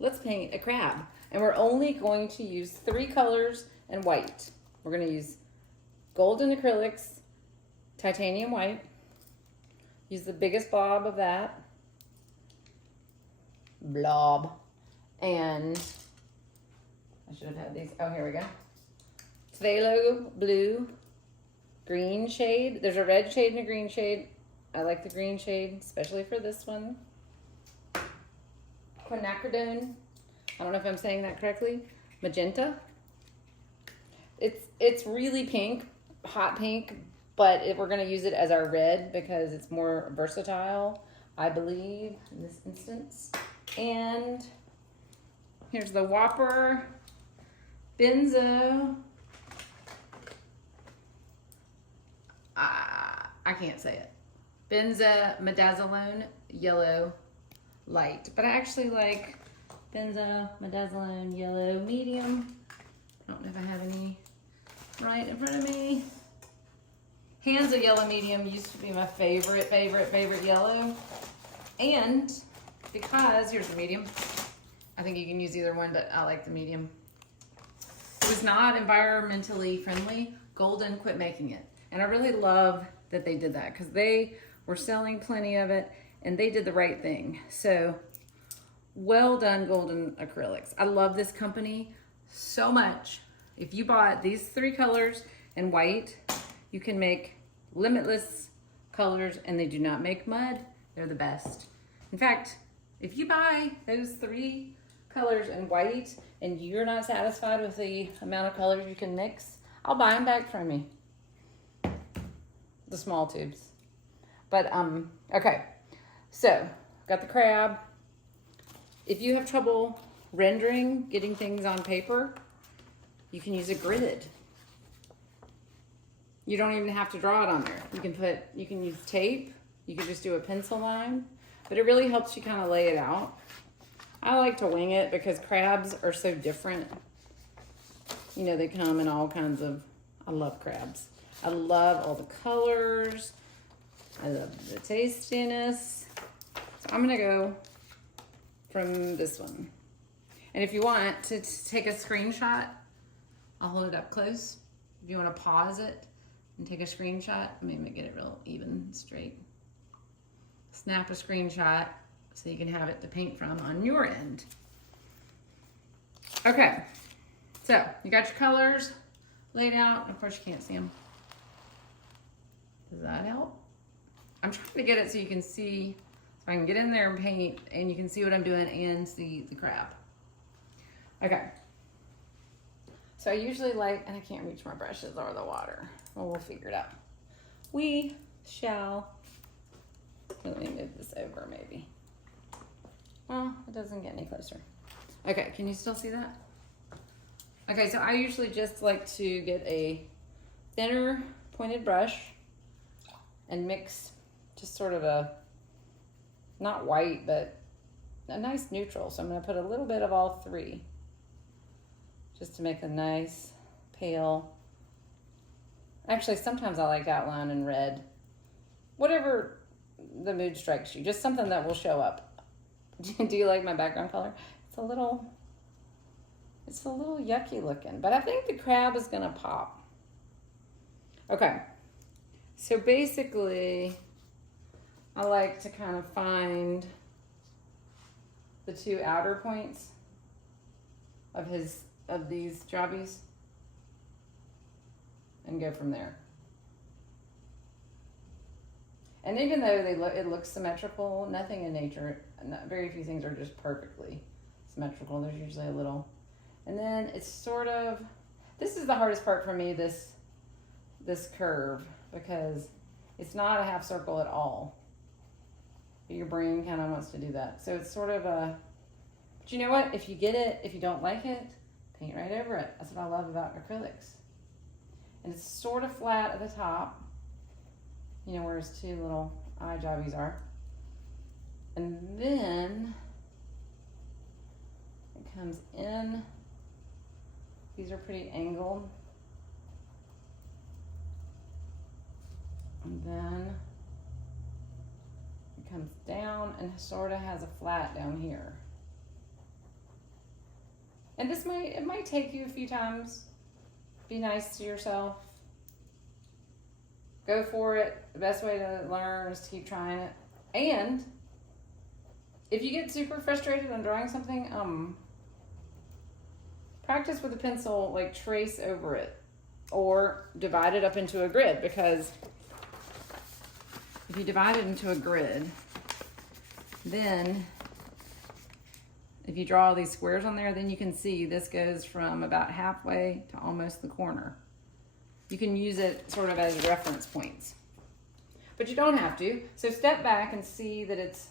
let's paint a crab. And we're only going to use 3 colors and white. We're going to use golden acrylics, titanium white, use the biggest blob of that, and I should have had these, oh, here we go. Phthalo blue, green shade. There's a red shade and a green shade. I like the green shade, especially for this one. Quinacridone. I don't know if I'm saying that correctly. Magenta. It's really pink, hot pink, but we're going to use it as our red because it's more versatile, I believe, in this instance. And here's the Whopper Benzo. I can't say it. Benzo Midazoline Yellow Light. But I actually like Benzo Midazoline Yellow Medium. I don't know if I have any right in front of me. Hands of Yellow Medium used to be my favorite yellow. And because, here's the medium. I think you can use either one, but I like the medium. It was not environmentally friendly. Golden quit making it. And I really love that they did that because they were selling plenty of it and they did the right thing. So well done, Golden Acrylics. I love this company so much. If you bought these 3 colors and white, you can make limitless colors and they do not make mud. They're the best. In fact, if you buy those 3 colors and white and you're not satisfied with the amount of colors you can mix, I'll buy them back from you. The small tubes. But, okay. So, got the crab. If you have trouble rendering, getting things on paper, you can use a grid. You don't even have to draw it on there. You can use tape. You can just do a pencil line. But it really helps you kind of lay it out. I like to wing it because crabs are so different. You know, they come in all kinds of, I love crabs. I love all the colors. I love the tastiness. So I'm gonna go from this one. And if you want to take a screenshot, I'll hold it up close. If you wanna pause it and take a screenshot, maybe get it real even, straight. Snap a screenshot so you can have it to paint from on your end. Okay, so you got your colors laid out. Of course you can't see them. Does that help? I'm trying to get it so you can see, so I can get in there and paint and you can see what I'm doing and see the crab. Okay. So I usually like, and I can't reach my brushes or the water. Well, we'll figure it out. We shall, let me move this over maybe. Well, it doesn't get any closer. Okay, can you still see that? Okay, so I usually just like to get a thinner pointed brush and mix just sort of a, not white, but a nice neutral. So I'm gonna put a little bit of all 3 just to make a nice pale. Actually, sometimes I like to outline in red. Whatever the mood strikes you, just something that will show up. Do you like my background color? It's a little yucky looking, but I think the crab is gonna pop. Okay. So basically, I like to kind of find the 2 outer points of these jobbies and go from there. And even though it looks symmetrical, nothing in nature, very few things are just perfectly symmetrical. There's usually a little, and then it's sort of, this is the hardest part for me, this curve, because it's not a half circle at all. But your brain kind of wants to do that. So it's sort of a, but you know what? If you get it, if you don't like it, paint right over it. That's what I love about acrylics. And it's sort of flat at the top, you know, where his 2 little eye jobbies are. And then it comes in. These are pretty angled. And then it comes down and sort of has a flat down here. And it might take you a few times. Be nice to yourself. Go for it. The best way to learn is to keep trying it. And if you get super frustrated on drawing something, practice with a pencil, like trace over it or divide it up into a grid, because if you divide it into a grid, then if you draw all these squares on there, then you can see this goes from about halfway to almost the corner. You can use it sort of as reference points, but you don't have to. So step back and see that it's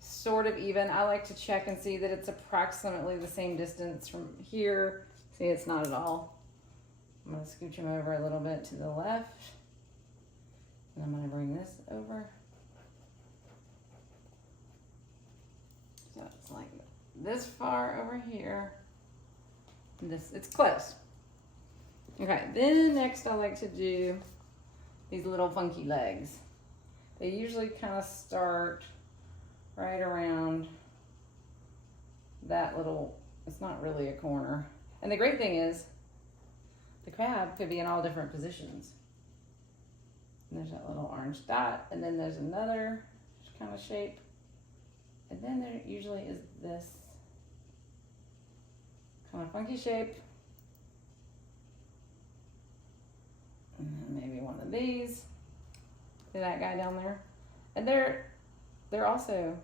sort of even. I like to check and see that it's approximately the same distance from here. See, it's not at all. I'm going to scooch him over a little bit to the left, and I'm going to bring this over. So it's like this far over here. It's close. Okay, then next I like to do these little funky legs. They usually kind of start right around that little, it's not really a corner. And the great thing is, the crab could be in all different positions. And there's that little orange dot, and then there's another kind of shape. And then there usually is this kind of funky shape. And then maybe one of these. See that guy down there? And they're also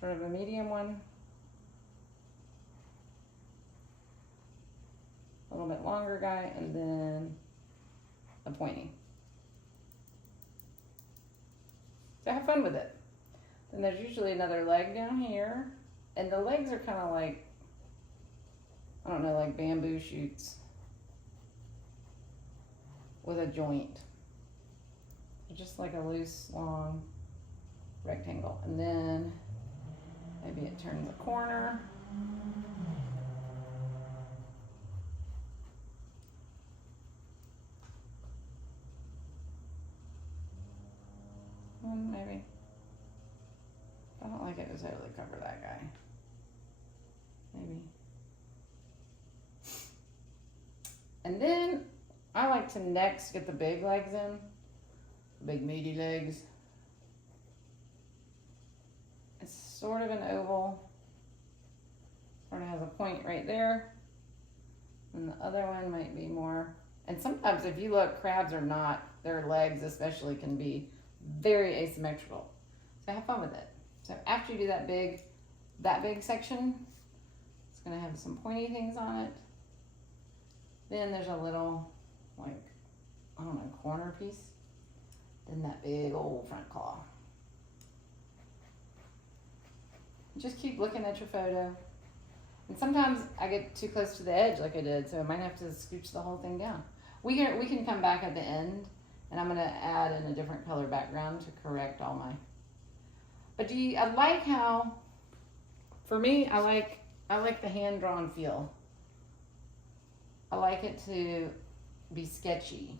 sort of a medium one. A little bit longer guy, and then a pointy. So have fun with it. Then there's usually another leg down here, and the legs are kind of like, I don't know, like bamboo shoots with a joint. Just like a loose, long rectangle. And then maybe it turns a corner. Maybe. I don't like it to totally cover that guy. Maybe. And then I like to next get the big legs in. Big meaty legs. It's sort of an oval. Sort of has a point right there. And the other one might be more. And sometimes if you look, crabs are not, their legs especially can be very asymmetrical. So have fun with it. So after you do that big section, it's gonna have some pointy things on it. Then there's a little, like, I don't know, corner piece. Then that big old front claw. Just keep looking at your photo. And sometimes I get too close to the edge like I did, so I might have to scooch the whole thing down. We can come back at the end, and I'm gonna add in a different color background to correct all my. But I like how, for me, I like the hand-drawn feel. I like it to be sketchy.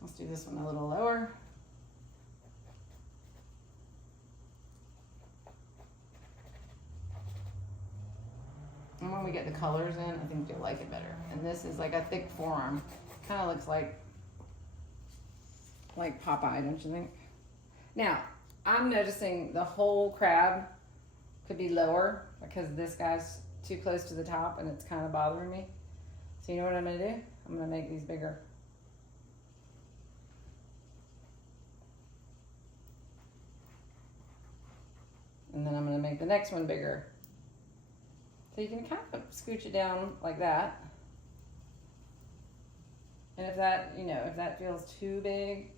Let's do this one a little lower. And when we get the colors in, I think you'll like it better. And this is like a thick forearm. Kind of looks like Popeye, don't you think? Now, I'm noticing the whole crab could be lower because this guy's too close to the top and it's kind of bothering me. So you know what I'm gonna do? I'm gonna make these bigger. And then I'm gonna make the next one bigger. So you can kind of scooch it down like that. And if that feels too big,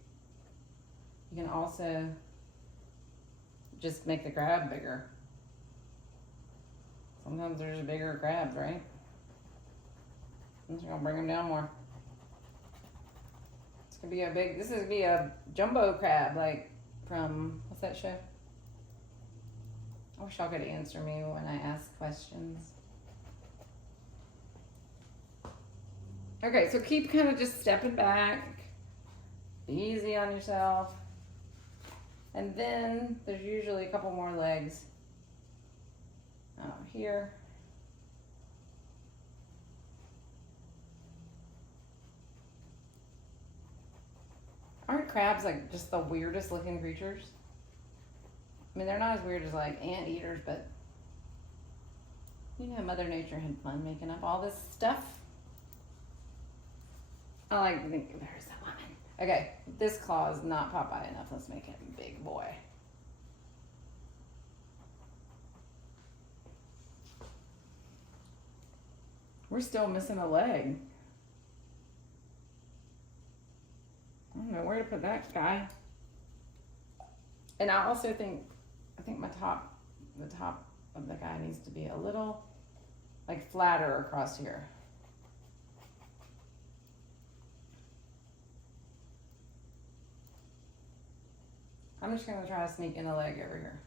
you can also just make the crab bigger. Sometimes there's bigger crabs, right? I'm just gonna bring them down more. This is gonna be a jumbo crab, like from, what's that show? I wish y'all could answer me when I ask questions. Okay, so keep kind of just stepping back. Be easy on yourself. And then there's usually a couple more legs here. crabs like just the weirdest looking creatures? I mean, they're not as weird as like anteaters, but you know, Mother Nature had fun making up all this stuff. I like to think of her as a woman. Okay, this claw is not Popeye enough. Let's make it a big boy. We're still missing a leg. I don't know where to put that guy. And I also think, the top of the guy needs to be a little like flatter across here. I'm just gonna try to sneak in a leg over here.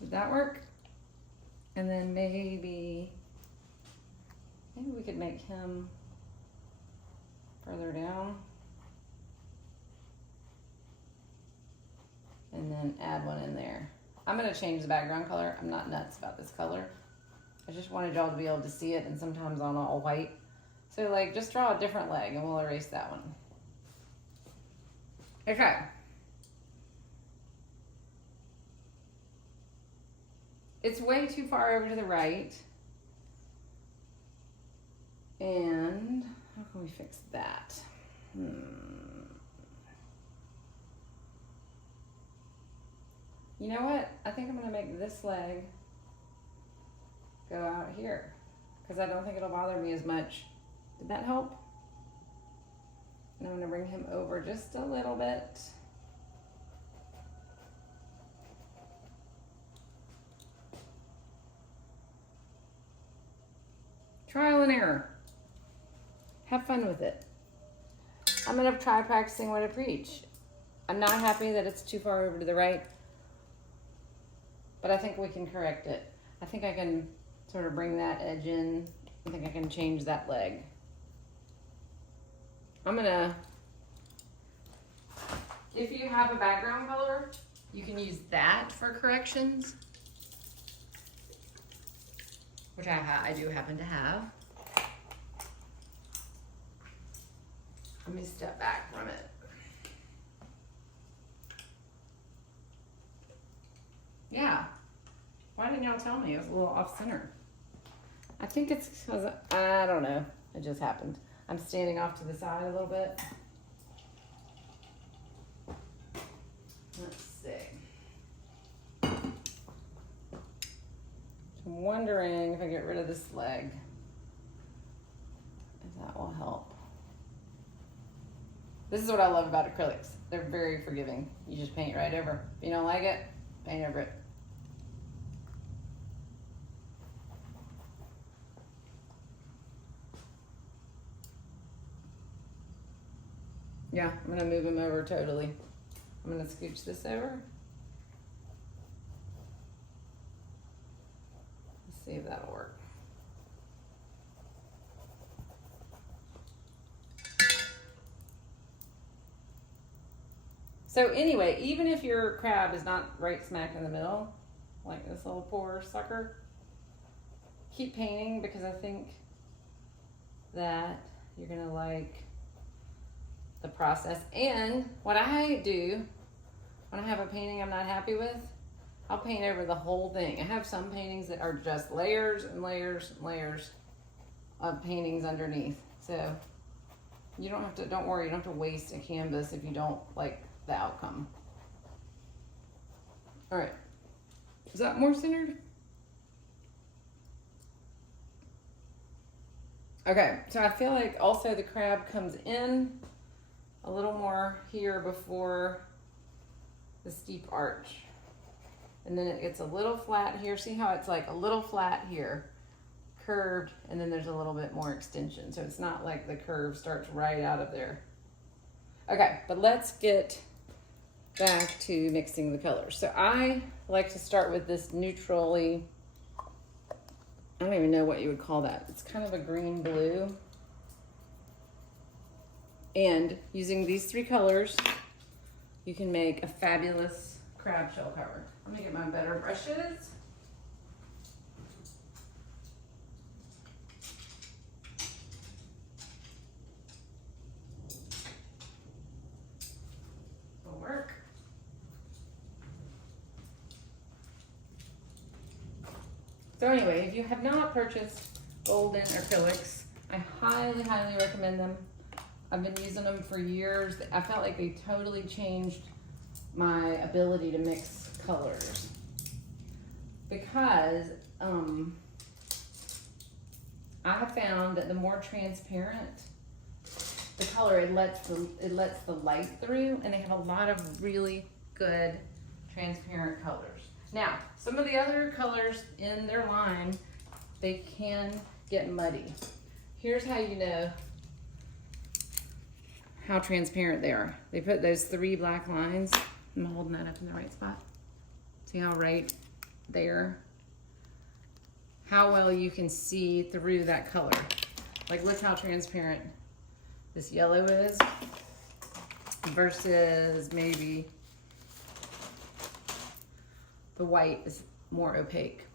Did that work? And then maybe we could make him further down. And then add one in there. I'm gonna change the background color. I'm not nuts about this color. I just wanted y'all to be able to see it, and sometimes on all white. So like, just draw a different leg and we'll erase that one. Okay. It's way too far over to the right. And how can we fix that? You know what? I think I'm gonna make this leg go out here because I don't think it'll bother me as much. Did that help? And I'm gonna bring him over just a little bit. Trial and error. Have fun with it. I'm gonna try practicing what I preach. I'm not happy that it's too far over to the right, but I think we can correct it. I think I can sort of bring that edge in. I think I can change that leg. I'm gonna, if you have a background color, you can use that for corrections, which I do happen to have. Let me step back from it. Yeah. Why didn't y'all tell me? It was a little off center. I think it's because, I don't know. It just happened. I'm standing off to the side a little bit. Let's see. I'm wondering if I get rid of this leg, if that will help. This is what I love about acrylics. They're very forgiving. You just paint right over. If you don't like it, paint over it. Yeah, I'm gonna move him over totally. I'm gonna scooch this over. Let's see if that'll work. So anyway, even if your crab is not right smack in the middle, like this little poor sucker, keep painting because I think that you're gonna like the process. And what I do when I have a painting I'm not happy with, I'll paint over the whole thing. I have some paintings that are just layers and layers and layers of paintings underneath. So you don't have to, don't worry, you don't have to waste a canvas if you don't like the outcome. All right, is that more centered? Okay, so I feel like also the crab comes in a little more here before the steep arch. And then it gets a little flat here. See how it's like a little flat here, curved, and then there's a little bit more extension. So it's not like the curve starts right out of there. Okay, but let's get back to mixing the colors. So I like to start with this neutrally, I don't even know what you would call that. It's kind of a green blue. And using these three colors, you can make a fabulous crab shell cover. Let me get my better brushes. So anyway, if you have not purchased golden acrylics, I highly, highly recommend them. I've been using them for years. I felt like they totally changed my ability to mix colors because I have found that the more transparent the color, it lets the light through, and they have a lot of really good transparent colors. Now, some of the other colors in their line, they can get muddy. Here's how you know how transparent they are. They put those 3 black lines. I'm holding that up in the right spot. See how right there? How well you can see through that color. Like, look how transparent this yellow is versus maybe the white is more opaque.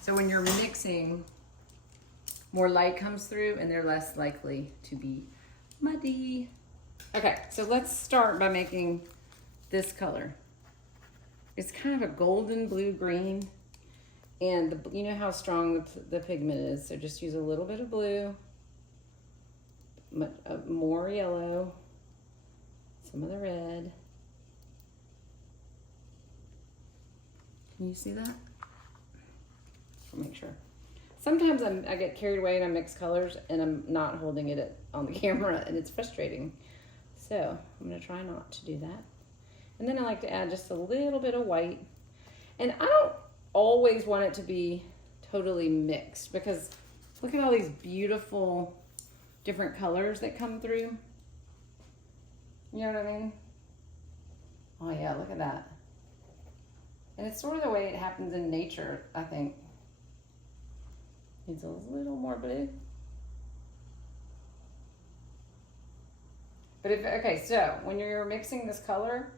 So when you're mixing, more light comes through and they're less likely to be muddy. Okay, so let's start by making this color. It's kind of a golden blue green, and you know how strong the pigment is, so just use a little bit of blue, more yellow, some of the red. Can you see that? I'll make sure. Sometimes I get carried away and I mix colors and I'm not holding it on the camera, and it's frustrating. So I'm gonna try not to do that. And then I like to add just a little bit of white. And I don't always want it to be totally mixed, because look at all these beautiful different colors that come through. You know what I mean? Oh yeah, look at that. And it's sort of the way it happens in nature, I think. Needs a little more blue. But okay, so when you're mixing this color,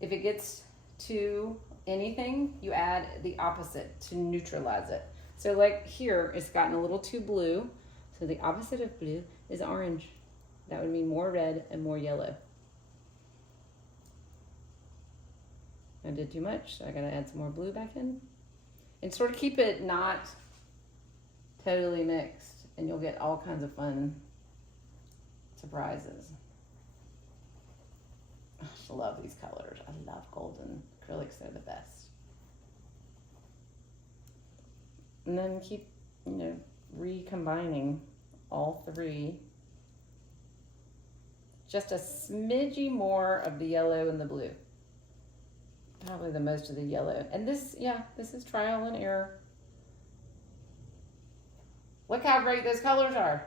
if it gets to anything, you add the opposite to neutralize it. So like here, it's gotten a little too blue. So the opposite of blue is orange. That would mean more red and more yellow. I did too much, so I gotta add some more blue back in. And sort of keep it not totally mixed, and you'll get all kinds of fun surprises. I just love these colors. I love golden acrylics, they're the best. And then keep, you know, recombining all 3. Just a smidgy more of the yellow and the blue. Probably the most of the yellow. And this, yeah, this is trial and error. Look how great those colors are.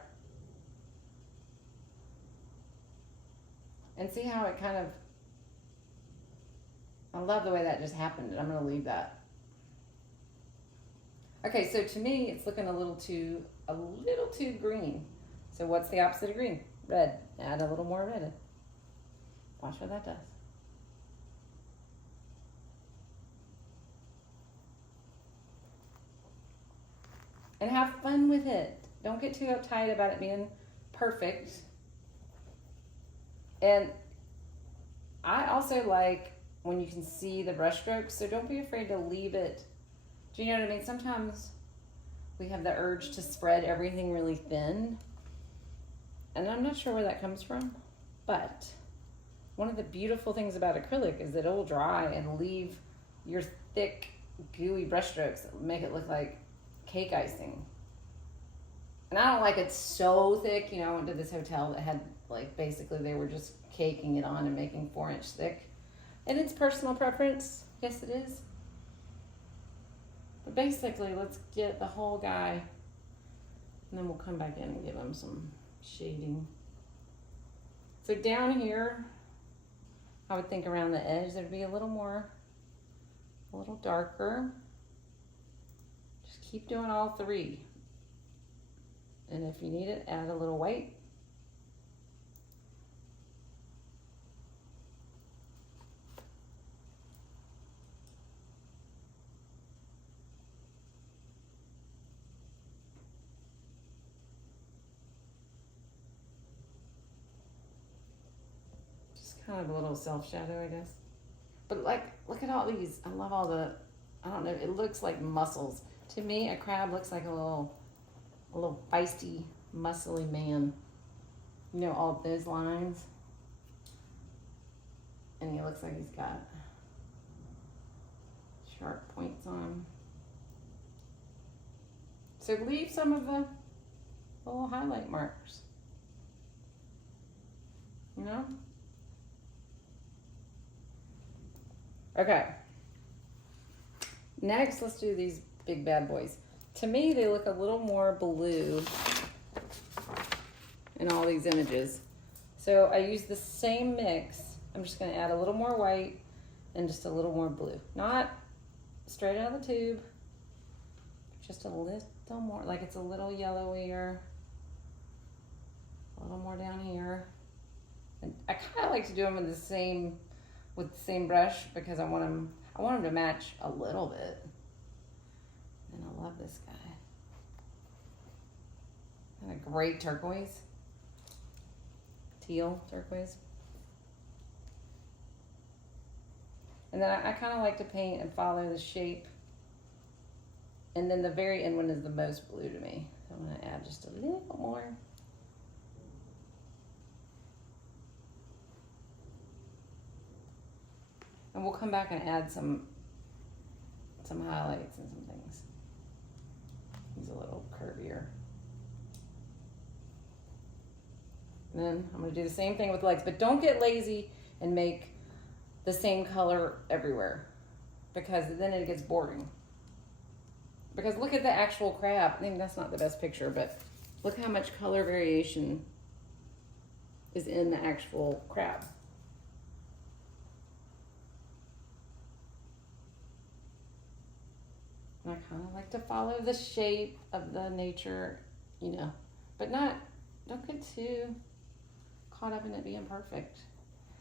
And see how it kind of, I love the way that just happened, and I'm gonna leave that. Okay, so to me, it's looking a little too green. So what's the opposite of green? Red. Add a little more red. Watch what that does. And have fun with it. Don't get too uptight about it being perfect. And I also like when you can see the brush strokes, so don't be afraid to leave it. Do you know what I mean? Sometimes we have the urge to spread everything really thin, and I'm not sure where that comes from, but one of the beautiful things about acrylic is that it will dry and leave your thick, gooey brush strokes, make it look like cake icing. And I don't like it so thick. You know, I went to this hotel that had, like, basically they were just caking it on and making 4-inch thick. And it's personal preference. Yes, it is. But basically, let's get the whole guy, and then we'll come back in and give him some shading. So down here, I would think around the edge, there'd be a little darker. Just keep doing all 3. And if you need it, add a little white. Just kind of a little self shadow, I guess. But like, look at all these. I love all the, I don't know, it looks like muscles. To me, a crab looks like a little feisty, muscly man. You know, all of those lines. And he looks like he's got sharp points on him. So leave some of the little highlight marks. You know? Okay. Next, let's do these big bad boys. To me, they look a little more blue in all these images. So I use the same mix. I'm just gonna add a little more white and just a little more blue. Not straight out of the tube, just a little more, like it's a little yellowier, a little more down here. And I kind of like to do them with the same brush because I want them to match a little bit. And I love this guy. And a great turquoise, teal turquoise. And then I kind of like to paint and follow the shape. And then the very end one is the most blue to me. So I'm going to add just a little more. And we'll come back and add some highlights and some things. He's a little curvier. And then I'm going to do the same thing with legs, but don't get lazy and make the same color everywhere, because then it gets boring. Because look at the actual crab. I think that's not the best picture, but look how much color variation is in the actual crab. And I kind of like to follow the shape of the nature, you know, but don't get too caught up in it being perfect.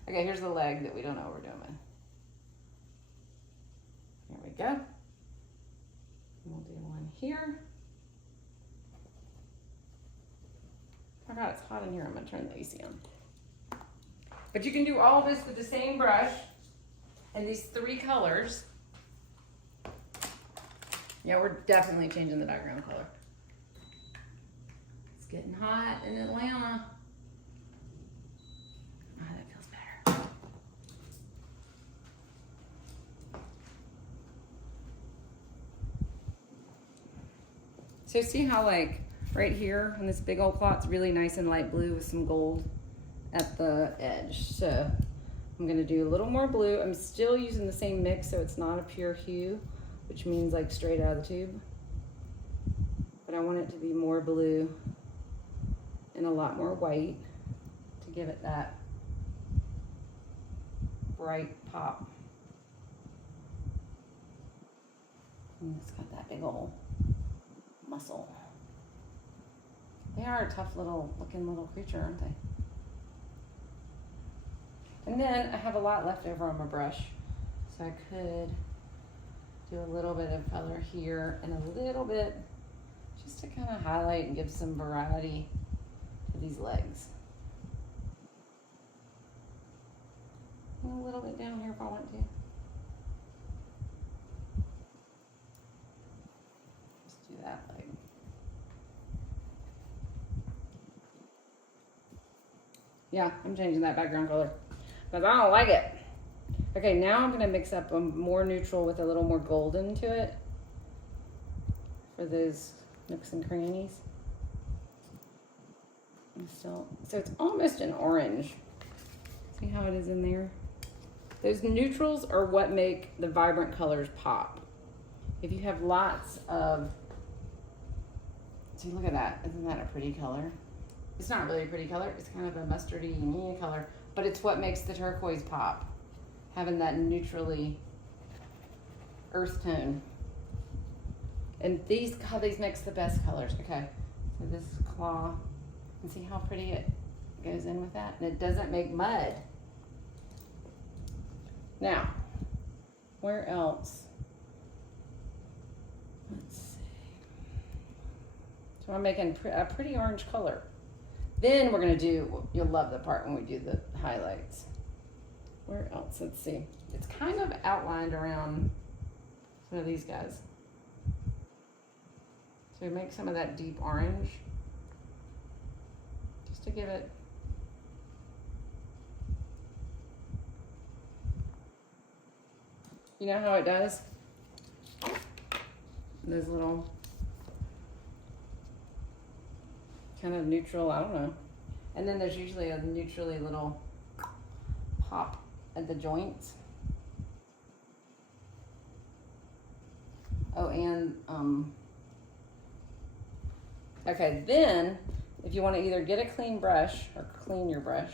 Okay, here's the leg that we don't know what we're doing. Here we go. And we'll do one here. Oh God, it's hot in here. I'm gonna turn the AC on. But you can do all this with the same brush and these 3 colors. Yeah, we're definitely changing the background color. It's getting hot in Atlanta. Oh, that feels better. So see how like right here on this big old plot's really nice and light blue with some gold at the edge. So I'm gonna do a little more blue. I'm still using the same mix, so it's not a pure hue, which means like straight out of the tube. But I want it to be more blue and a lot more white to give it that bright pop. And it's got that big old muscle. They are a tough looking little creature, aren't they? And then I have a lot left over on my brush, so I could do a little bit of color here and a little bit just to kind of highlight and give some variety to these legs. And a little bit down here if I want to. Just do that leg. Yeah, I'm changing that background color because I don't like it. Okay, now I'm gonna mix up a more neutral with a little more golden to it for those nooks and crannies. And so it's almost an orange. See how it is in there? Those neutrals are what make the vibrant colors pop. If you have lots of, see, look at that. Isn't that a pretty color? It's not really a pretty color. It's kind of a mustardy color, but it's what makes the turquoise pop. Having that neutrally earth tone. And these makes the best colors. Okay, so this claw, and see how pretty it goes in with that? And it doesn't make mud. Now, where else? Let's see. So I'm making a pretty orange color. Then we're gonna do, you'll love the part when we do the highlights. Where else? Let's see. It's kind of outlined around some of these guys. So we make some of that deep orange just to give it you know how it does? Those little kind of neutral, I don't know. And then there's usually a neutrally little pop at the joints. Oh, and okay, then if you want to either get a clean brush or clean your brush.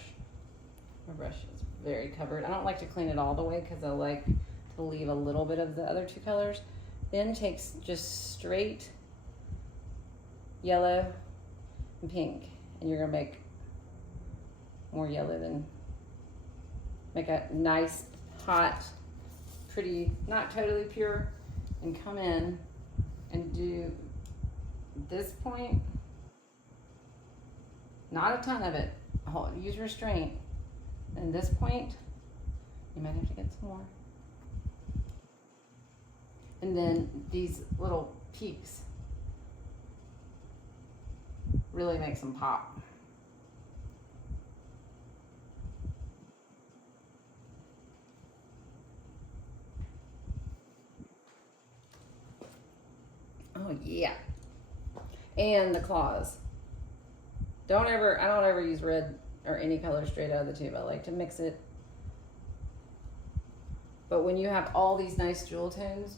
My brush is very covered. I don't like to clean it all the way because I like to leave a little bit of the other two colors. Then takes just straight yellow and pink, and you're gonna make more yellow than, make a nice, hot, pretty, not totally pure, and come in and do this point, not a ton of it, use restraint, and this point, you might have to get some more. And then these little peaks really makes them pop. Oh yeah. And the claws. I don't ever use red or any color straight out of the tube. I like to mix it. But when you have all these nice jewel tones,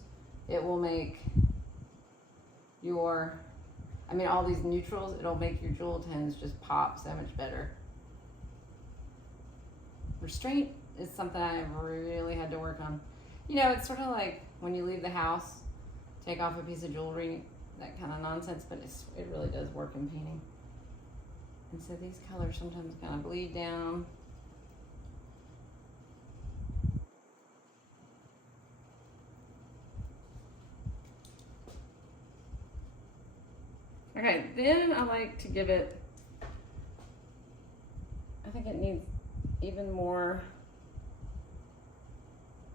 it will make your, all these neutrals, it'll make your jewel tones just pop so much better. Restraint is something I've really had to work on. It's sort of like when you leave the house, take off a piece of jewelry, that kind of nonsense, but it really does work in painting. And so these colors sometimes kind of bleed down. Okay, then I like to give it, I think it needs even more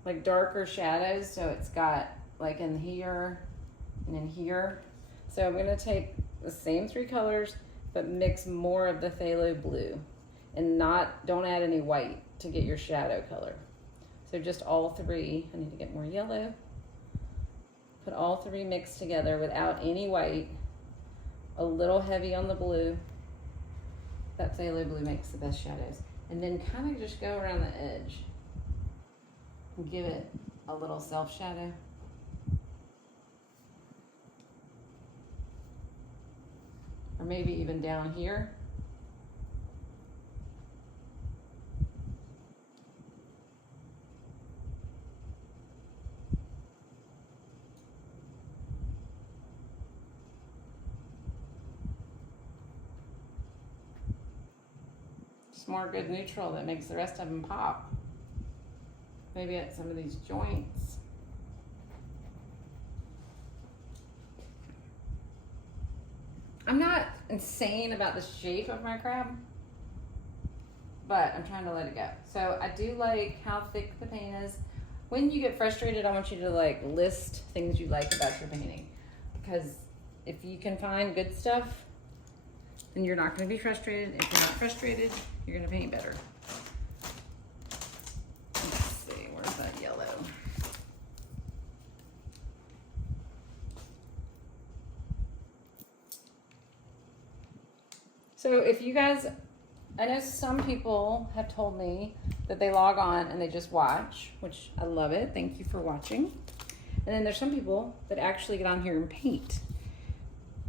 like darker shadows, so it's got like in here and in here. So I'm gonna take the same three colors, but mix more of the phthalo blue, and don't add any white to get your shadow color. So just all three. I need to get more yellow. Put all three mixed together without any white. A little heavy on the blue. That phthalo blue makes the best shadows. And then kind of just go around the edge and give it a little self shadow. Or maybe even down here. Just more good neutral that makes the rest of them pop. Maybe at some of these joints. I'm not insane about the shape of my crab, but I'm trying to let it go. So I do like how thick the paint is. When you get frustrated, I want you to like list things you like about your painting, because if you can find good stuff, then you're not going to be frustrated. If you're not frustrated, you're going to paint better. Let's see, where's that yellow? So if you guys, I know some people have told me that they log on and they just watch, which I love it. Thank you for watching. And then there's some people that actually get on here and paint.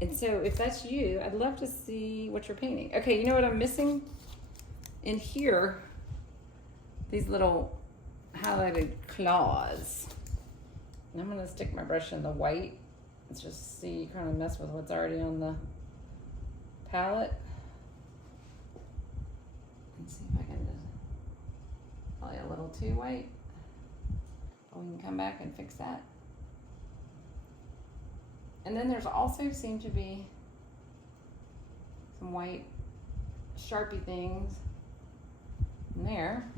And so if that's you, I'd love to see what you're painting. Okay, you know what I'm missing? In here, these little highlighted claws. And I'm gonna stick my brush in the white. Let's just see, kind of mess with what's already on the palette. And see if I can just, probably a little too white. But we can come back and fix that. And then there's also seem to be some white Sharpie things in there.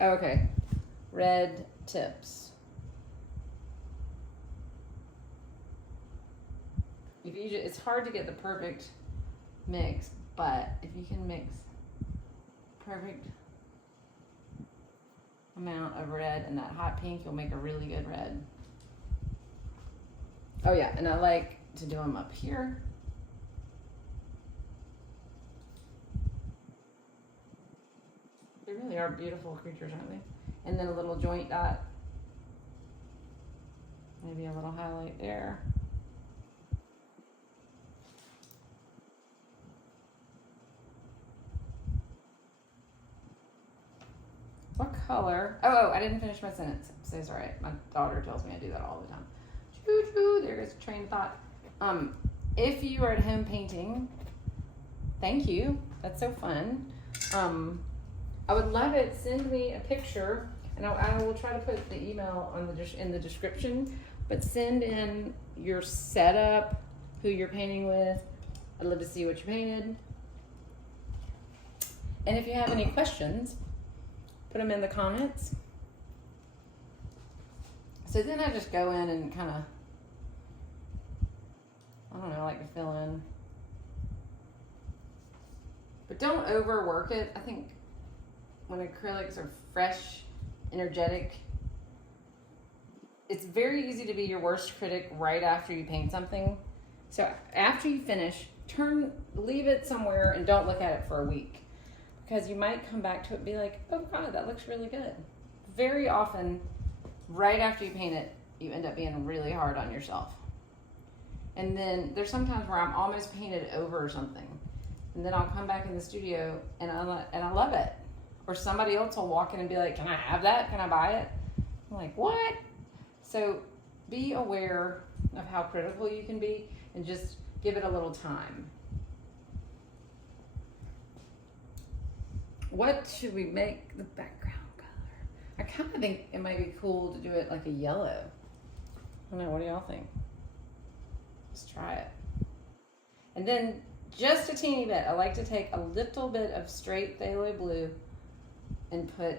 Okay, red tips. it's hard to get the perfect mix, but if you can mix perfect amount of red and that hot pink, you'll make a really good red. Oh yeah, and I like to do them up here. They really are beautiful creatures, aren't they? And then a little joint dot. Maybe a little highlight there. What color? Oh, I didn't finish my sentence. So it's all right. My daughter tells me I do that all the time. Choo choo, there goes a train of thought. If you are at home painting, thank you. That's so fun. I would love it. Send me a picture, and I will try to put the email on in the description. But send in your setup, who you're painting with. I'd love to see what you painted. And if you have any questions, put them in the comments. So then I just go in and kind of, I don't know, I like to fill in. But don't overwork it. I think when acrylics are fresh, energetic, it's very easy to be your worst critic right after you paint something. So after you finish, leave it somewhere and don't look at it for a week, because you might come back to it and be like, oh God, that looks really good. Very often, right after you paint it, you end up being really hard on yourself. And then there's sometimes where I'm almost painted over or something, and then I'll come back in the studio and I love it. Or somebody else will walk in and be like, can I have that? Can I buy it? I'm like, what? So be aware of how critical you can be and just give it a little time. What should we make the background color? I kind of think it might be cool to do it like a yellow. I don't know, what do y'all think? Let's try it. And then just a teeny bit, I like to take a little bit of straight phthalo blue and put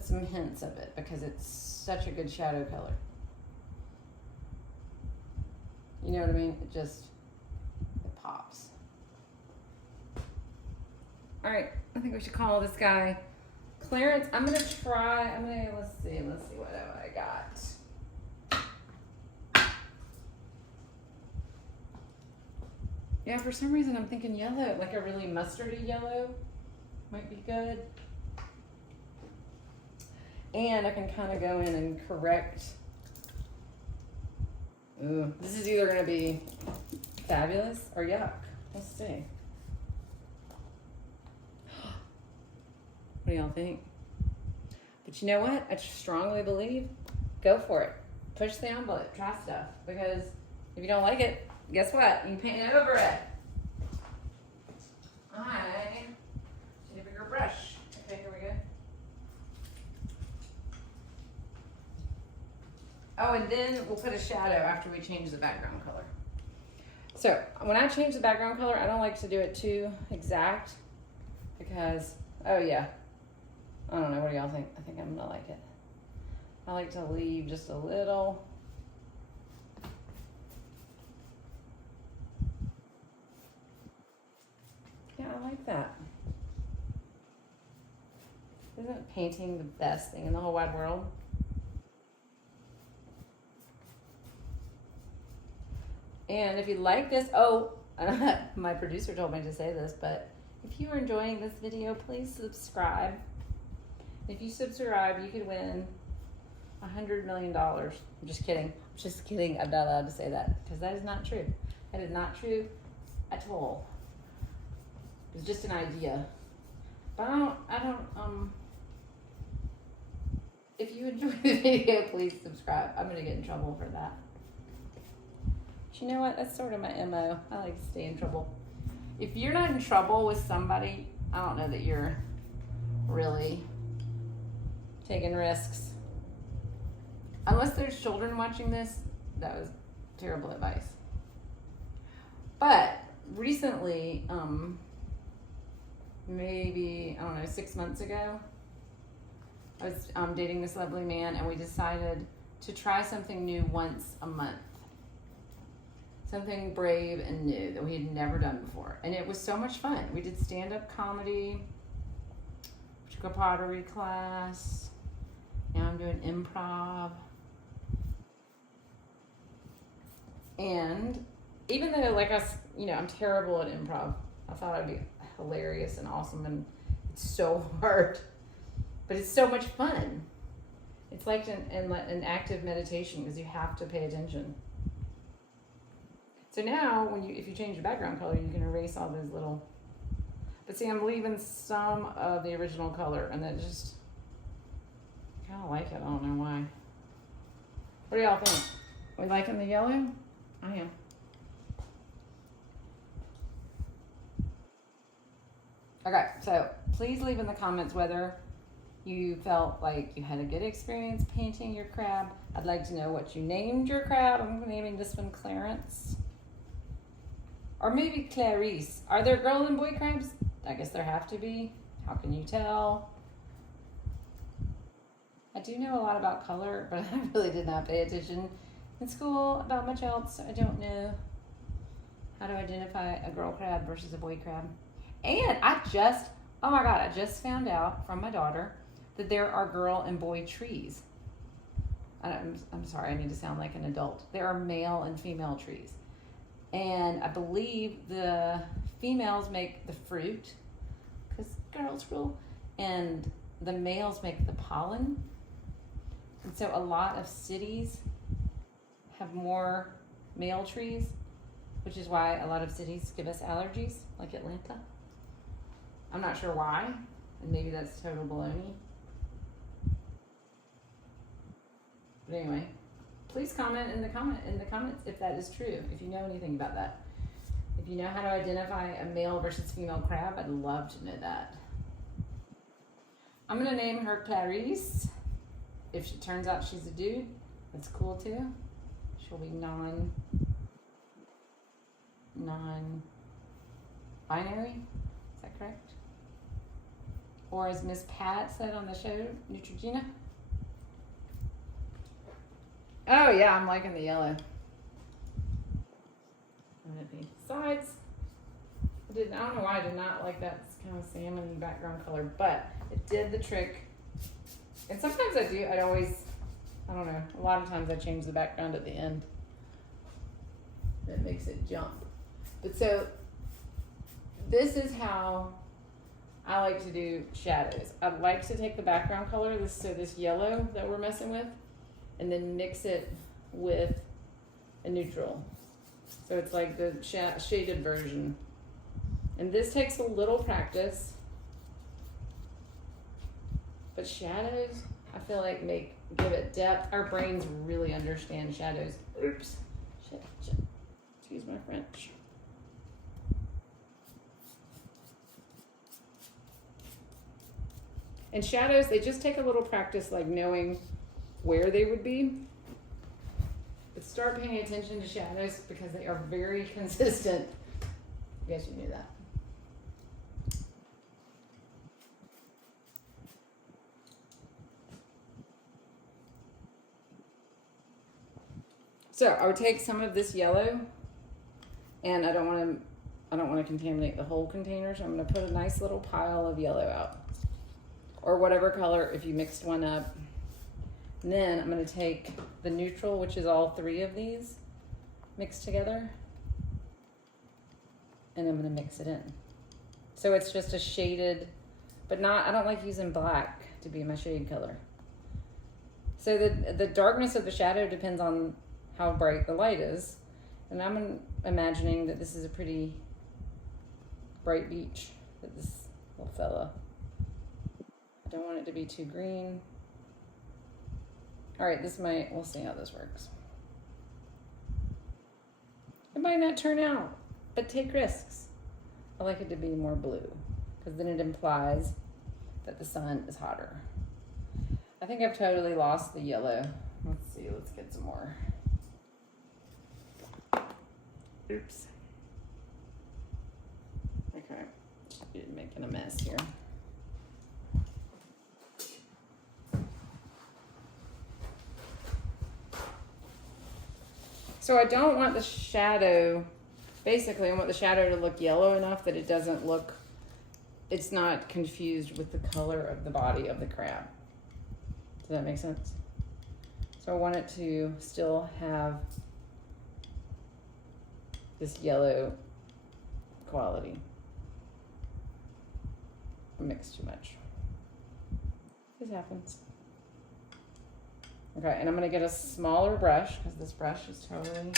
some hints of it, because it's such a good shadow color. You know what I mean? It pops. All right, I think we should call this guy Clarence. Let's see what I got. Yeah, for some reason I'm thinking yellow, like a really mustardy yellow might be good. And I can kind of go in and correct. Ooh, this is either gonna be fabulous or yuck. Let's see. What do y'all think? But you know what? I strongly believe, go for it. Push the envelope, try stuff. Because if you don't like it, guess what? You can paint it over it. I need a bigger brush. Okay, here we go. Oh, and then we'll put a shadow after we change the background color. So when I change the background color, I don't like to do it too exact, because, oh yeah, I don't know, what do y'all think? I think I'm gonna like it. I like to leave just a little. Yeah, I like that. Isn't painting the best thing in the whole wide world? And if you like this, my producer told me to say this, but if you are enjoying this video, please subscribe. If you subscribe, you could win $100 million. I'm just kidding. Just kidding. I'm not allowed to say that, because that is not true. That is not true at all. It's just an idea. But if you enjoy the video, please subscribe. I'm gonna get in trouble for that. But you know what? That's sort of my MO. I like to stay in trouble. If you're not in trouble with somebody, I don't know that you're really taking risks. Unless there's children watching this, that was terrible advice. But recently, maybe, I don't know, 6 months ago, I was dating this lovely man, and we decided to try something new once a month. something brave and new that we had never done before. And it was so much fun. We did stand-up comedy, took a pottery class. Now I'm doing improv. And even though, like, I'm terrible at improv, I thought I'd be hilarious and awesome, and it's so hard, but it's so much fun. It's like an active meditation because you have to pay attention. So now, if you change the background color, you can erase all those little. But see, I'm leaving some of the original color, and that just I kind of like it. I don't know why. What do y'all think? We liking the yellow? I am. Okay, so please leave in the comments whether you felt like you had a good experience painting your crab. I'd like to know what you named your crab. I'm naming this one Clarence. Or maybe Clarice. Are there girl and boy crabs? I guess there have to be. How can you tell? I do know a lot about color, but I really did not pay attention in school about much else. I don't know how to identify a girl crab versus a boy crab. And oh my God, I just found out from my daughter that there are girl and boy trees. I'm sorry, I need to sound like an adult. There are male and female trees. And I believe the females make the fruit, because girls rule, and the males make the pollen. And so a lot of cities have more male trees, which is why a lot of cities give us allergies, like Atlanta. I'm not sure why, and maybe that's total baloney. But anyway, please comment in the comments if that is true, if you know anything about that. If you know how to identify a male versus female crab, I'd love to know that. I'm gonna name her Clarice. If it turns out she's a dude, that's cool too. She'll be non-binary, is that correct? Or as Miss Pat said on the show, Neutrogena. Oh yeah, I'm liking the yellow. Sides. I don't know why I did not like that kind of salmon background color, but it did the trick. And sometimes I don't know, a lot of times I change the background at the end. That makes it jump. But so, this is how I like to do shadows. I like to take the background color, this yellow that we're messing with, and then mix it with a neutral. So it's like the shaded version. And this takes a little practice. But shadows, I feel like give it depth. Our brains really understand shadows. Oops. Shit. Excuse my French. And shadows, they just take a little practice, like knowing where they would be. But start paying attention to shadows because they are very consistent. I guess you knew that. So I would take some of this yellow, and I don't want to contaminate the whole container, so I'm going to put a nice little pile of yellow out, or whatever color if you mixed one up. And then I'm going to take the neutral, which is all three of these mixed together, and I'm going to mix it in. So it's just a shaded, but I don't like using black to be my shade color. So the darkness of the shadow depends on how bright the light is. And I'm imagining that this is a pretty bright beach, that this little fella. I don't want it to be too green. All right, we'll see how this works. It might not turn out, but take risks. I like it to be more blue, because then it implies that the sun is hotter. I think I've totally lost the yellow. Let's see, let's get some more. Oops. Okay, making a mess here. So I don't want the shadow, basically I want the shadow to look yellow enough that it doesn't look, it's not confused with the color of the body of the crab. Does that make sense? So I want it to still have this yellow quality. I mixed too much. This happens. Okay, and I'm gonna get a smaller brush because this brush is totally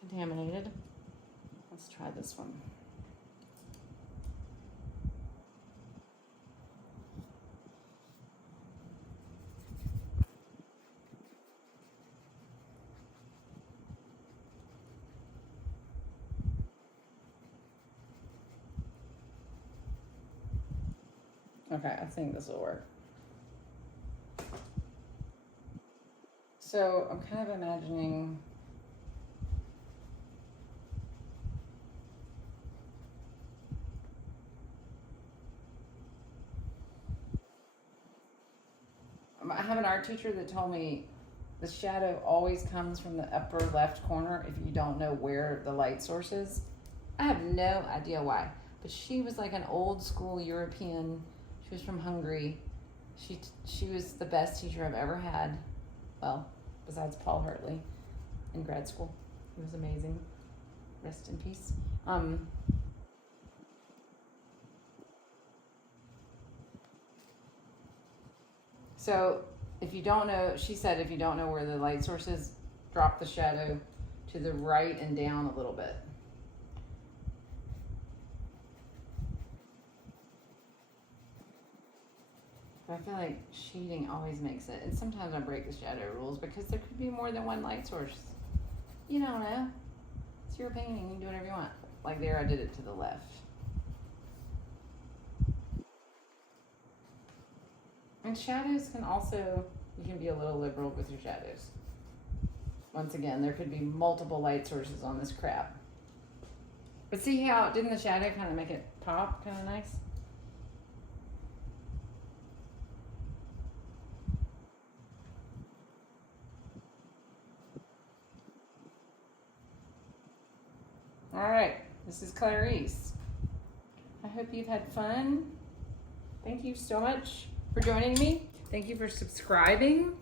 contaminated. Let's try this one. Okay, I think this will work. So I'm kind of imagining I have an art teacher that told me the shadow always comes from the upper left corner if you don't know where the light source is. I have no idea why, but she was like an old school European. She was from Hungary. She was the best teacher I've ever had. Well, besides Paul Hartley in grad school. He was amazing. Rest in peace. So if you don't know, she said if you don't know where the light source is, drop the shadow to the right and down a little bit. But I feel like shading always makes it, and sometimes I break the shadow rules because there could be more than one light source. You don't know. It's your painting, you can do whatever you want. Like there, I did it to the left. And shadows can also, you can be a little liberal with your shadows. Once again, there could be multiple light sources on this crab. But see how, didn't the shadow kind of make it pop kind of nice? All right, this is Clarice. I hope you've had fun. Thank you so much for joining me. Thank you for subscribing.